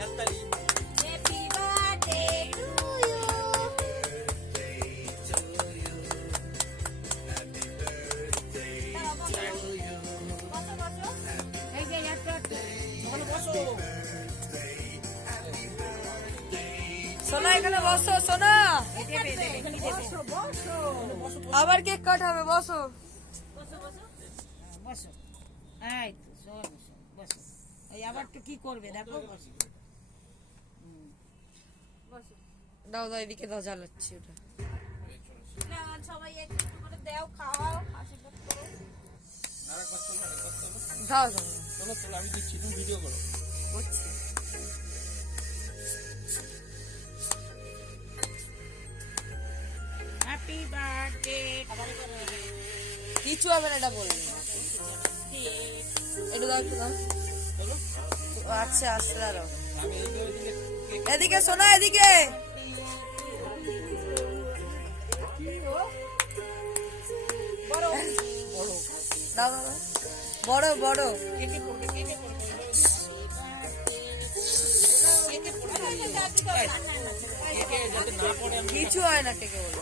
হাততালি হাততালি সোনা, এখানে বসো, সোনা। আবার কেক কাট হবে বসো বসো। আবার তো কি করবে? দেখো দাও দাও এদিকে দাও জ্বালাচ্ছি ওটা। সবাই একটু করে দেও খাওয়াও আশীর্বাদ করো। দাও দাও। চলো চলো আমি দিচ্ছি তুমি ভিডিও করো। করছি। হ্যাপি বার্থডে কিছু হবে না এটা বলবি একটু দাও একটু দাও। আচ্ছা আচ্ছা কেক এদিকে শোনা এদিকে। বড় বড়। কিছু হয় না কেকে বলো